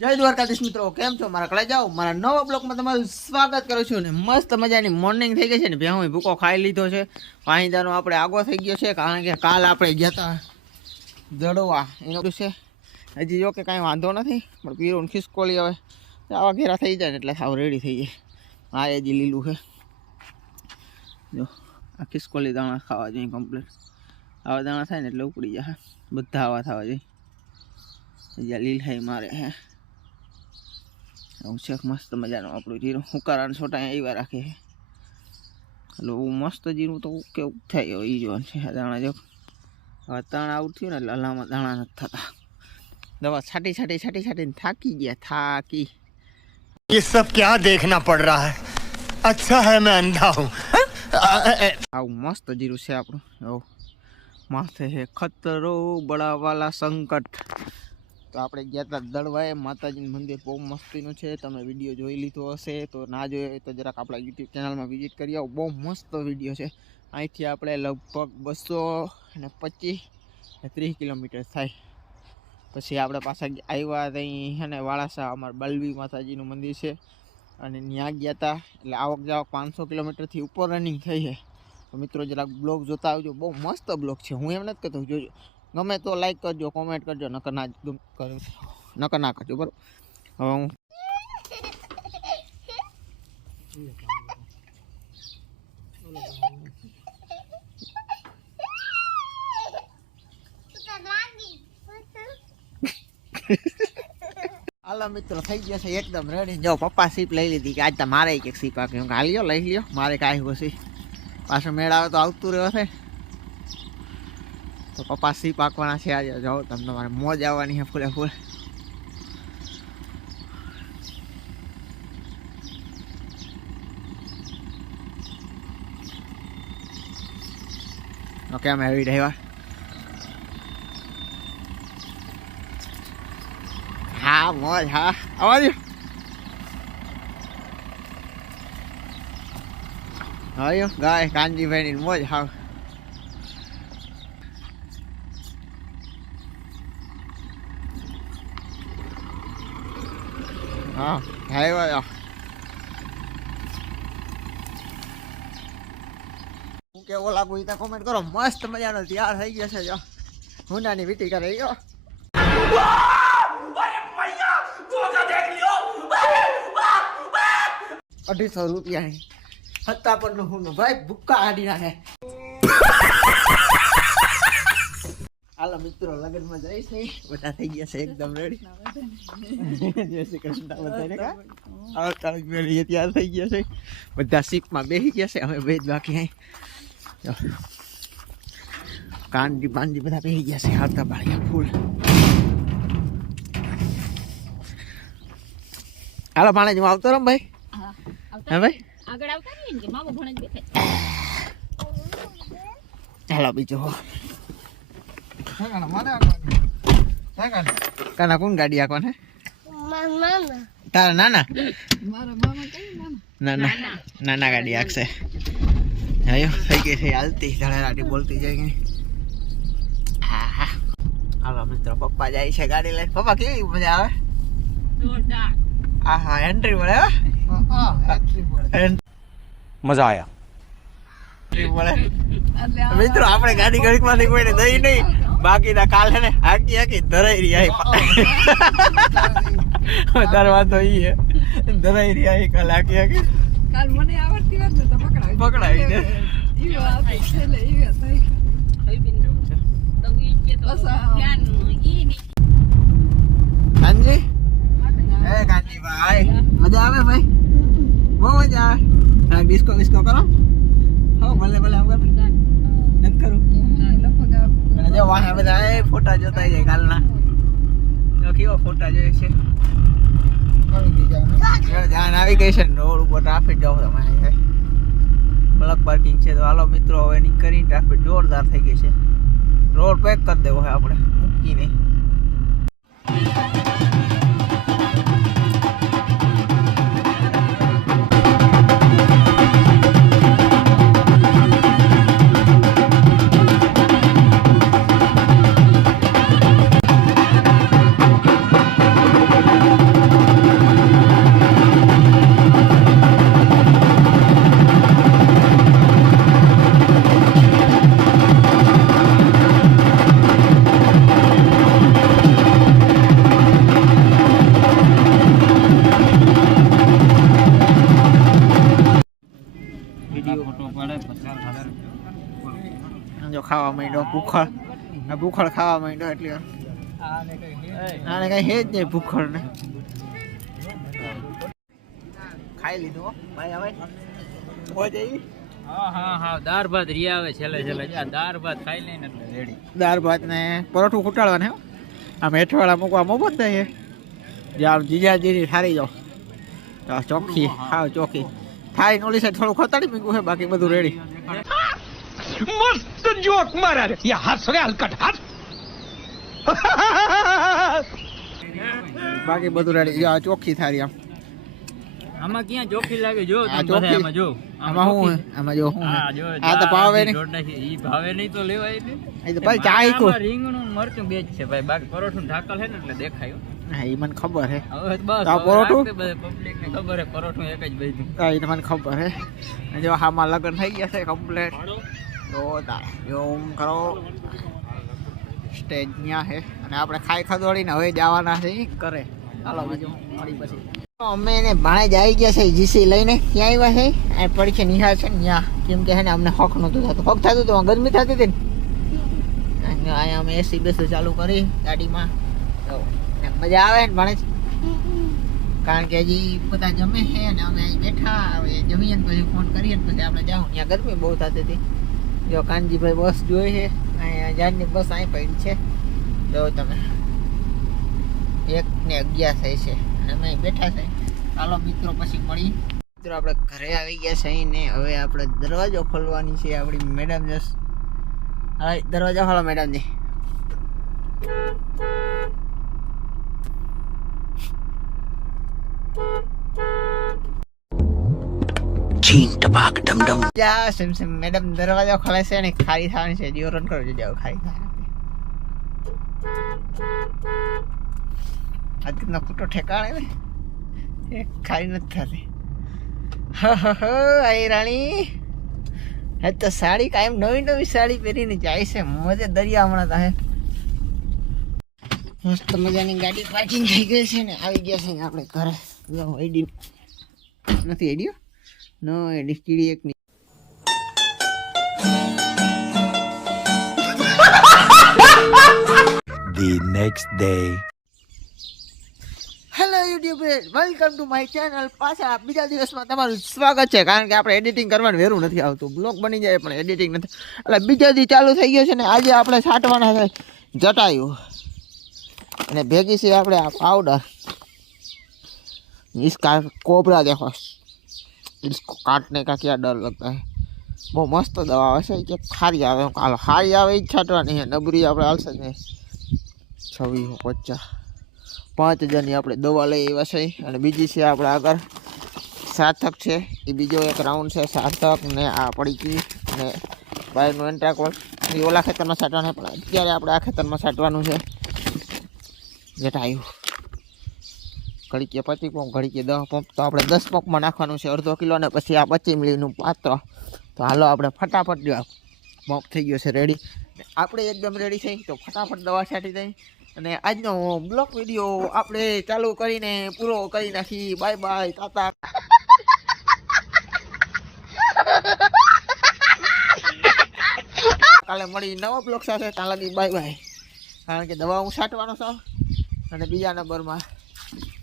જય દ્વારકાધીશ મિત્રો, કેમ છો? મારા કળા જાઓ, મારા નવા બ્લોકમાં તમારું સ્વાગત કરું છું ને મસ્ત મજાની મોર્નિંગ થઈ ગઈ છે ને, ભેહું ભૂકો ખાઈ લીધો છે. વાહિંદાનો આપણે આગો થઈ ગયો છે, કારણ કે કાલ આપણે ગયા હતા જડવા. એનું છે. હજી જો કે કાંઈ વાંધો નથી, પણ પીરું ખિસકોલી હવે આવા. ઘેરા થઈ જાય ને એટલે સાવ રેડી થઈ જાય. હા એ હજી લીલું છે. જો, આ ખિસકોલી દાણા ખાવા જોઈએ કમ્પ્લીટ આવા દાણા થાય ને એટલે ઉપડી જાય. બધા આવા થવા જોઈએ. આ લીલાઈ મારે, હે. એવું છે મસ્ત મજાનું આપણું જીરું હુકારાને છોટા એવા રાખે છે એટલે બહુ મસ્ત જીરું તો કેવું થાય એ જોવાનું છે આ દાણા જો હવે તાણ આવું થયું ને એટલે અલામાં દાણા નથી થતા દવા છાટી છાટી છાટી છાટીને થાકી ગયા થાકી ये सब क्या देखना पड़ रहा है अच्छा है मैं अंधा हूँ આવું મસ્ત જીરું છે આપણું એવું માથે છે ખતરો બળાવાલા સંકટ તો આપણે ગયા હતા દળવાએ, માતાજીનું મંદિર બહુ મસ્તીનું છે. તમે વીડિયો જોઈ લીધો હશે, તો ના જોયો તો જરાક આપણા યુટ્યુબ ચેનલમાં વિઝિટ કરી આવો. બહુ મસ્ત વીડિયો છે. અહીંથી આપણે લગભગ બસો અને પચીસ ને ત્રીસ કિલોમીટર થાય. પછી આપણે પાછા આવ્યા ત્યાં અને વાળાસા, અમારા બલવી માતાજીનું મંદિર છે. અને ત્યાં ગયા હતા એટલે આવક જાવક પાંચસો કિલોમીટરથી ઉપર રનિંગ થઈ છે. તો મિત્રો જરાક બ્લોગ જોતા આવજો. બહુ મસ્ત બ્લોગ છે. હું એમ નથી કહેતો જોજો ગમે તો લાઈક કરજો કોમેન્ટ કરજો નકર ના ગમ કરો. નકર ના કરજો બરાબર? હવે હું હાલો મિત્રો થઈ ગયા છે એકદમ રેડી જો પપ્પા સીપ લઈ લીધી કે આજ તો મારે એક સીપ આપ્યું હું હાલ્યો લઈ લ્યો. મારે કાંઈ પછી પાછો મેળ આવે તો આવતું રહ્યો છે. તો પપ્પા સી પાકવાના છે આજે. જાઓ તમને તમારે મોજ આવવાની છે ફૂલે ફૂલ. ઓકે અમે આવી રહ્યા હા, મોજ, હા. દો આવ્યો ગાય કાનજીભાઈની મોજ, હા. હા આવ્યો હું. કેવો લાગુ એ કોમેન્ટ કરો. મસ્ત મજાનો તૈયાર થઈ ગયો છે, જો. હુંડાની વીટી કરે ગયો. અઢીસો રૂપિયા હતા પણ હું ભાઈ ભૂક્કા આડી નાખે. હાલો મિત્રો લગ્નમાં જઈશ નહીં બધા થઈ ગયા છે એકદમ રેડી જય શ્રી કૃષ્ણ બધાને કા આ કાળજ મેળી તૈયાર થઈ ગયા છે બધા સીપમાં બેસી ગયા છે અમે બે જ બાકી અહીં કાનજી બાનજી બધા બેસી ગયા છે હાલતા બાળ્યા ફૂલ હાલો પાણી હું આવતો રમ ભાઈ હા, ભાઈ આગળ આવતા રહીએ ને મામો ભણે બેઠા હાલો બીજો કાના કોણ ગાડી આકવાને તારા નાના? નાના? નાના. ગાડી આખશે. હયો થઈ ગઈ થઈ હાલતી. ધડારાટી બોલતી જાય ગઈ હા હાલો મિત્રો પપ્પા જાય છે ગાડી લઈ પપ્પા કેવી મજા આવે? હા હા એન્ટ્રી મળે મજા આયા. મિત્રો આપણે ગાડી ઘડીકમાંથી કોઈને દઈ નહીં. બાકીના કાલે ને આખી આખી ધરાઈ રહ્યા વધારે વાંધો ઈ હે. ધરાઈ રહ્યા કાલે આખી આખી કાલ મને આવડતી વાત ને તો ને ઈ વાત છે લે ઈ વાત થઈ બિંદુ તો ઈ કે તો ધ્યાન ઈ ની કાનજી એ કાંજી ભાઈ મજા આવે ભાઈ? બહુ મજા આવે. બિસ્કો ડિસ્કો વિસ્કો કરો. હો ભલે ભલે આમ કરો. નથી કરું. વાહે બધા એ ફોટા જોતા જાય કાલના. જો કેવા ફોટા જોઈએ છે? જાન આવી ગઈ છે ને રોડ ઉપર ટ્રાફિક જાવ તમારે બ્લોક પાર્કિંગ છે તો હાલો મિત્રો હવે નીકળી ટ્રાફિક જોરદાર થઈ ગઈ છે. રોડ પેક કરી દેવો છે આપણે મૂકી ખાવા માંડ્યો ભૂખળ. ભૂખળ ખાવા માંડ્યો એટલે આને કઈ હે જ નહીં ભૂખળ ને ખાઈ લીધો ભાઈ હવે દાળ ભાત રી આવે છેલ્લે છેલ્લે. દાળ ભાત ખાઈ લઈને રેડી દાળ ભાત પરોઠું કુટાડવાને આમ હેઠવાળા મૂકવા મો બંધ છે જે આમ જીજાજીની ઠારી ચોખ્ખી. હા ચોખ્ખી. થાય ઓલી થોડું ખતાડી મૂક્યું છે બાકી બધું રેડી મસ્ત Kadın yok marar. Ya hasre halkat har. બાકી બધું રેડી આ ચોખ્ખી થારી આમ. આમાં ક્યાં ચોખ્ખી લાગે? જો આ ચોખ્ખી. આમાં જો. આમાં હું આમાં જો હું આ તો ભાવે નહીં. ઈ ભાવે નહીં તો લેવાય ને આ તો ભાઈ ચાય કો રીંગણું મરચું બે છે ભાઈ. બાકી પરોઠું ઢાકલ હે ને એટલે દેખાયો હા. ઈ મને ખબર હે. બસ આ પરોઠું? પબ્લિક ને ખબર હે. પરોઠું એક જ બધું. હા ઈ મને ખબર હે. જો હા હામાં લગન થઈ ગયા છે કમ્પ્લીટ તારા જો કરો. સ્ટેજ ત્યાં છે અને આપણે ખાઈ ખદોડીને હવે જવાના છે કરે. ચાલો, બીજું મળી પછી. અમે એને ભાણે જ આવી ગયા છે જીસી લઈને. ક્યાં આવ્યા છે? અને પડી છે, નિહાળ છે ને ત્યાં કેમ કે છે ને, અમને હોક નહોતું થતું. હોક થતું હતું ગરમી થતી હતી ને. અહીંયા અમે એસી બેસી ચાલુ કરી ગાડીમાં. તો મજા આવે ને ભણે કારણ કે હજી બધા જમે છે અને અમે અહીં બેઠા. હવે જમીએ ને પછી ફોન કરીએ ને પછી આપણે જાઉં. ત્યાં ગરમી બહુ થતી હતી. જો કાનજીભાઈ બસ જોઈ છે, અહીંયા જાનની બસ અહીં પડી છે. જો તમે, એક ને અગિયાર થાય છે. અને અમે અહીં બેઠા છે. ચાલો મિત્રો, પછી મળી મિત્રો, આપણે ઘરે આવી ગયા છે ને હવે આપણે દરવાજો ખોલવાની છે આપણી મેડમ જસ. દરવાજો ખોલો મેડમજી. જા, સેમ સેમ. મેડમ, દરવાજો ખોલે છે ને ખાલી થવાની છે. જીઓ રન કરો જાઓ ખાલી થાય. આજ કેટલો ખોટો ઠેકાણે ને, એ ખાલી નથી થતી. હ આઈ રાણી. હે તો સાડી કાયમ નવી નવી સાડી પહેરીને જાય છે. મજે દરિયા હમણાં તાહે મસ્ત મજાની ગાડી પાર્કિંગ થઈ ગઈ છે ને. આવી ગયા છે આપણે ઘરે. નથી આઈડિયો? No, el Skiriek ni. The next day. Hello YouTube welcome to my channel પાછા બીજા દિવસમાં તમારું સ્વાગત છે કારણ કે આપણે એડિટિંગ કરવાનું વેરું નથી આવતું. બ્લોક બની જાય પણ એડિટિંગ નથી. એટલે બીજા દી ચાલુ થઈ ગયો છે ને આજે આપણે છાંટવાના છે જટાયું. અને ભેગી છે આપણે આ પાવડર ઇસકા કોબરા દેખો. इसको काटने का क्या डर लगता है બહુ મસ્ત દવા આવે છે કે ખારી આવે હાલો ખારી આવે એ જ છાંટવાની છે નબરી આપણે હાલશે જ નહીં છવ્વીસ પચાસ પાંચ હજારની આપણે દવા લઈ આવ્યા છે અને બીજી છે આપણે આગળ સાર્થક છે એ બીજો એક રાઉન્ડ છે સાર્થક ને આ પડીકી ને બાયનું એન્ટ્રાકોલ એ ઓલા ખેતરમાં છાંટવાનું પણ અત્યારે આપણે આ ખેતરમાં છાંટવાનું છે જટાયું ઘડીકે પચી પંપ ઘડીકે દસ પંપ તો આપણે દસ પંપમાં નાખવાનું છે અડધો કિલો ને પછી આ પચી મિલીનું પાત્ર. તો હાલો આપણે ફટાફટ પંપ થઈ ગયો છે રેડી આપણે એકદમ રેડી થઈ. તો ફટાફટ દવા છાંટી દઈ. અને આજનો બ્લોક વીડિયો આપણે ચાલુ કરીને પૂરો કરી નાખી. બાય બાય તાતા કાલે મળી નવા બ્લોક સાથે. ત્યાં લગી બાય બાય કારણ કે દવા હું છાંટવાનો છું. અને બીજા નંબરમાં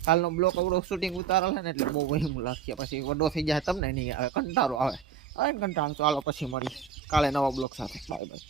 કાલનો બ્લોક અવડો શૂટિંગ ઉતારેલા ને એટલે બહુ વહીમ લાગશે. પછી વડો થઈ જાય તમને નહીં. આવે કંટાળો આવે. આવે કંટાળો. ચાલો, પછી મળી કાલે નવા બ્લોક સાથે. Bye bye